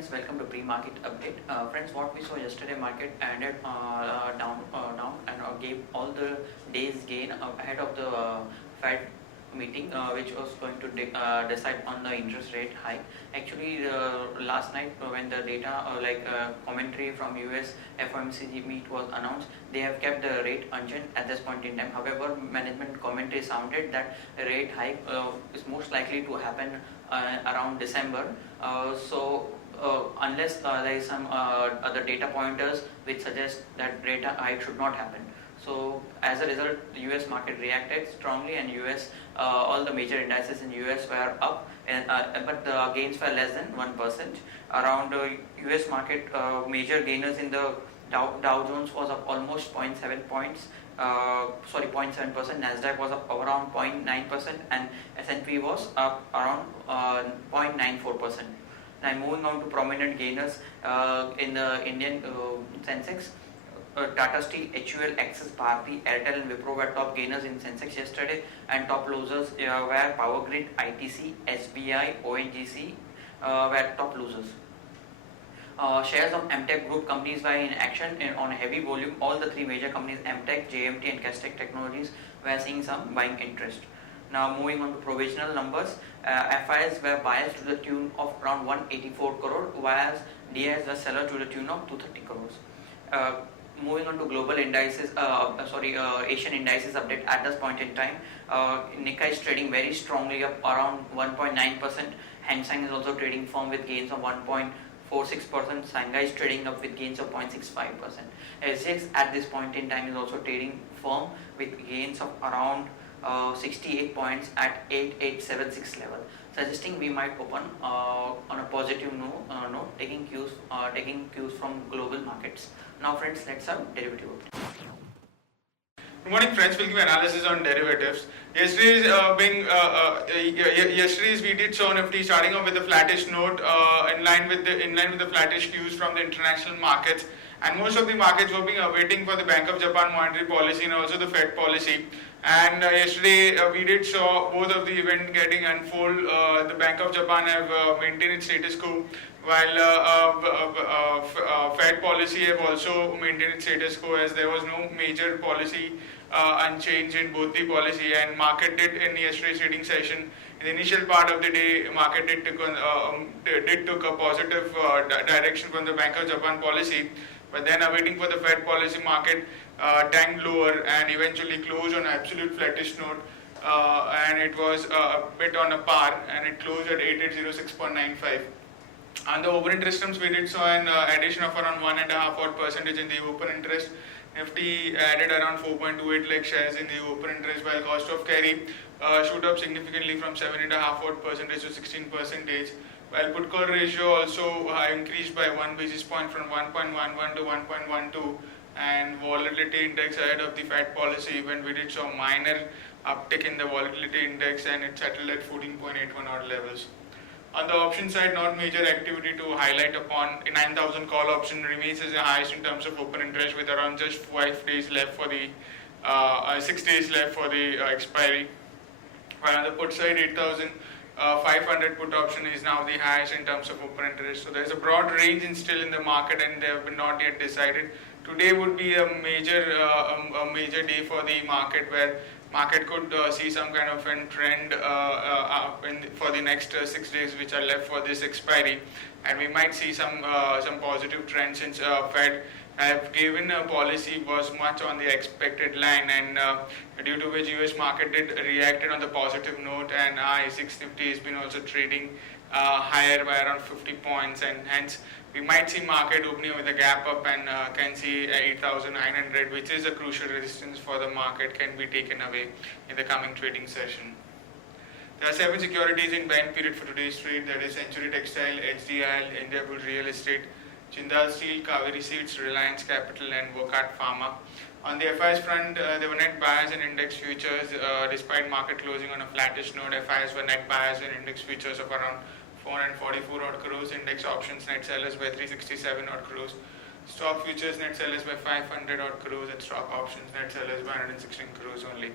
friends, welcome to pre-market update. Friends, what we saw yesterday, market ended down and gave all the days gain ahead of the Fed meeting, which was going to decide on the interest rate hike. Actually, last night when the data commentary from US FOMC meet was announced, they have kept the rate unchanged at this point in time. However, management commentary sounded that a rate hike is most likely to happen around December. Unless there is some other data pointers which suggest that rate hike should not happen. So as a result, the US market reacted strongly, and all the major indices in US were up, but the gains were less than 1%. Around US market, major gainers in the Dow Jones was up almost 0.7 points. 0.7%. Nasdaq was up around 0.9%, and S&P was up around 0.94%. Now moving on to prominent gainers in the Indian Sensex. Tata Steel, HUL, Axis, Bharti, Airtel and Wipro were top gainers in Sensex yesterday, and top losers were Power Grid, ITC, SBI, ONGC were top losers. Shares of MTech group companies were in action on a heavy volume. All the three major companies, MTech, JMT and Castech Technologies, were seeing some buying interest. Now moving on to provisional numbers, FIs were buyers to the tune of around 184 crore, whereas DIs were sellers to the tune of 230 crores. Moving on to global indices, Asian indices update at this point in time. Nikkei is trading very strongly, up around 1.9%. Hang Seng is also trading firm with gains of 1.46%. Shanghai is trading up with gains of 0.65%. SGX at this point in time is also trading firm with gains of around 68 points at 8876 level, suggesting we might open on a positive note, taking cues from global markets. Now friends, let's have derivative update. Good morning friends, we'll give analysis on derivatives. Yesterday's we did saw Nifty starting off with a flattish note in line with the flattish cues from the international markets, and most of the markets were waiting for the Bank of Japan monetary policy and also the Fed policy. And yesterday we did saw both of the event getting unfold. The Bank of Japan have maintained its status quo, while Fed policy have also maintained its status quo, as there was no major policy unchanged in both the policy. And market did in yesterday's trading session, in the initial part of the day, market did took a positive direction from the Bank of Japan policy, but then awaiting for the Fed policy, market tanked lower and eventually closed on absolute flattish note, and it was a bit on a par, and it closed at 8806.95. On the open interest terms, we did saw an addition of around 1.5% in the open interest. Nifty added around 4.28 lakh shares in the open interest, while cost of carry shoot up significantly from 7.5% to 16%, while put call ratio also increased by 1 basis point from 1.11 to 1.12, and volatility index ahead of the Fed policy event, we did saw minor uptick in the volatility index, and it settled at 14.81 odd levels. On the option side, not major activity to highlight upon. 9,000 call option remains as the highest in terms of open interest, with around just 5 days left for the 6 days left for the expiry. While on the put side, 8,500 put option is now the highest in terms of open interest. So there is a broad range still in the market, and they have been not yet decided. Today would be a major day for the market, where market could see some kind of a trend for the next 6 days which are left for this expiry, and we might see some positive trend, since Fed have given a policy was much on the expected line, and due to which US market did reacted on the positive note, and I6 Nifty has been also trading higher by around 50 points, and hence we might see market opening with a gap up, and can see 8,900, which is a crucial resistance for the market, can be taken away in the coming trading session. There are 7 securities in buying period for today's trade, that is Century Textile, HDIL, Indiabulls Real Estate, Jindal Steel, Kaveri Seeds, Reliance Capital and Wockhardt Pharma. On the FIs front, there were net buyers in index futures, despite market closing on a flattish note. FIs were net buyers in index futures of around 444 odd crores, index options net sellers by 367 odd crores, stock futures net sellers by 500 odd crores, and stock options net sellers by 116 crores only.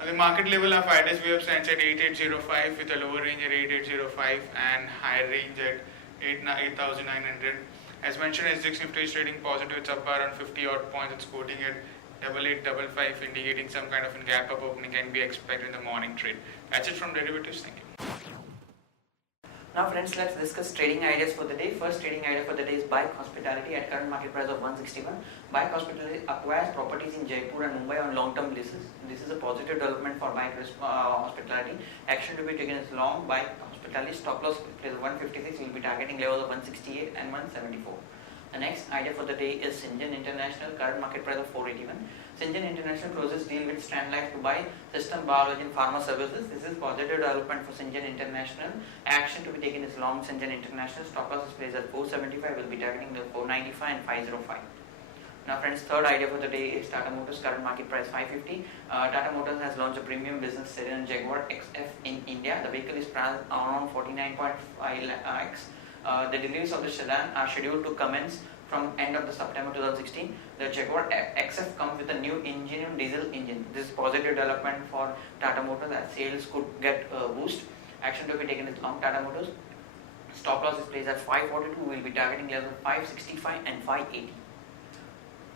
On the market level, our 5 days wave stands at 8805 with a lower range at 8805 and higher range at 8,900. As mentioned, SGX Nifty is trading positive. It's up by around 50 odd points. It's quoting at 8855, indicating some kind of a gap up opening can be expected in the morning trade. That's it from derivatives. Thank you. Now friends, let's discuss trading ideas for the day. First trading idea for the day is Bike Hospitality at current market price of 161. Bike Hospitality acquires properties in Jaipur and Mumbai on long-term leases. This is a positive development for Bike Hospitality. Action to be taken is long. Bike Hospitality stock loss is 156, will be targeting levels of 168 and 174. The next idea for the day is Syngene International, current market price of 481. Syngene International closes deal with Strand Life to buy System Biology and Pharma Services. This is positive development for Syngene International. Action to be taken is long Syngene International. Stock loss is placed at 475, will be targeting the 495 and 505. Now friends, third idea for the day is Tata Motors, current market price 550. Tata Motors has launched a premium business sedan Jaguar XF in India. The vehicle is priced around 49.5 lakhs. The deliveries of the sedan are scheduled to commence from end of the September 2016. The Jaguar XF comes with a new engineered diesel engine. This is positive development for Tata Motors as sales could get a boost. Action to be taken is long Tata Motors. Stop loss is placed at 542. We will be targeting level 565 and 580.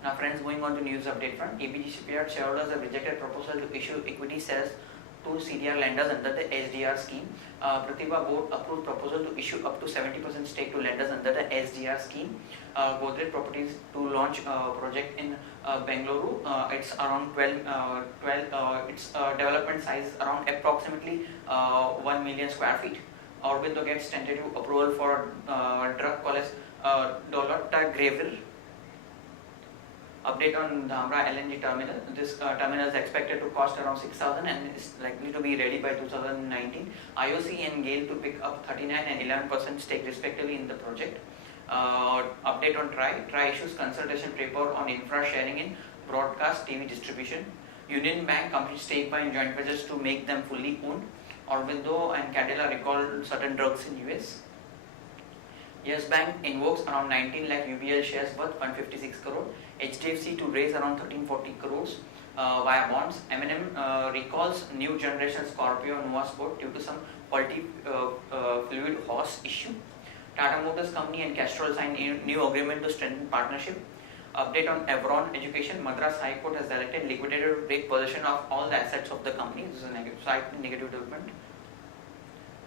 Now friends, going on to news update front. ABG Shipyard shareholders have rejected proposal to issue equity shares to CDR lenders under the SDR scheme. Pratibha board approved proposal to issue up to 70% stake to lenders under the SDR scheme. Godrej Properties to launch a project in Bengaluru. It's around 12. Its development size is around approximately 1 million square feet. Aurobindo gets tentative approval for drug college dolutegravir. Update on Dhamra LNG terminal. This terminal is expected to cost around 6,000 and is likely to be ready by 2019. IOC and GAIL to pick up 39 and 11% stake respectively in the project. Update on TRI. TRI issues consultation paper on infra sharing in broadcast TV distribution. Union Bank completes stake buy in joint ventures to make them fully owned. Aurobindo and Cadila recall certain drugs in US. Yes Bank invokes around 19 lakh UBL shares worth 156 crore. HDFC to raise around 1340 crores via bonds. M&M recalls new generation Scorpio Nova Sport due to some faulty fluid hose issue. Tata Motors Company and Castrol signed new agreement to strengthen partnership. Update on Evron Education. Madras High Court has directed liquidator to take possession of all the assets of the company. This is a negative development.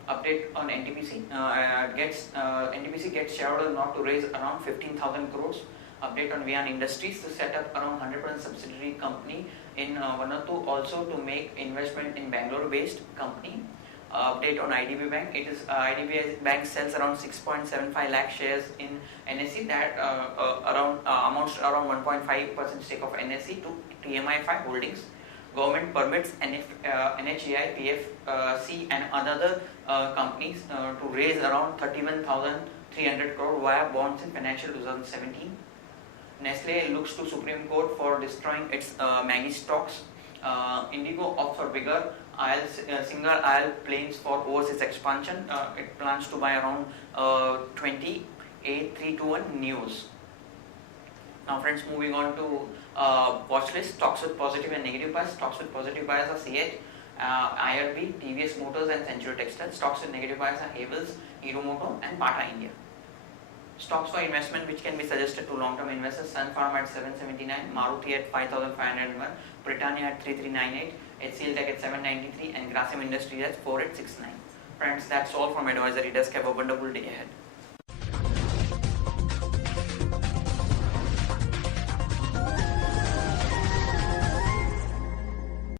Update on NTPC. NTPC gets shareholder not to raise around 15,000 crores. Update on Vian Industries to set up around 100% subsidiary company in Vanuatu, also to make investment in Bangalore-based company. Update on IDB Bank. It is IDB Bank sells around 6.75 lakh shares in NSE that amounts to around 1.5% stake of NSE to TMI5 Holdings. Government permits NHAI, PFC and other companies to raise around 31,300 crore via bonds in financial 2017. Nestle looks to Supreme Court for destroying its Maggi stocks. Indigo opts for bigger single aisle planes for overseas expansion. It plans to buy around 321 news. Now friends, moving on to watch list. Stocks with positive and negative bias. Stocks with positive bias are CH, IRB, TVS Motors and Century Textiles. Stocks with negative bias are Havels, Hero Moto and Bata India. Stocks for investment which can be suggested to long-term investors: Sun Pharma at 779, Maruti at 5,501, Britannia at 3398, HCL Tech at 793 and Grasim Industries at 4869. Friends, that's all from Advisory Desk. Have a wonderful day ahead.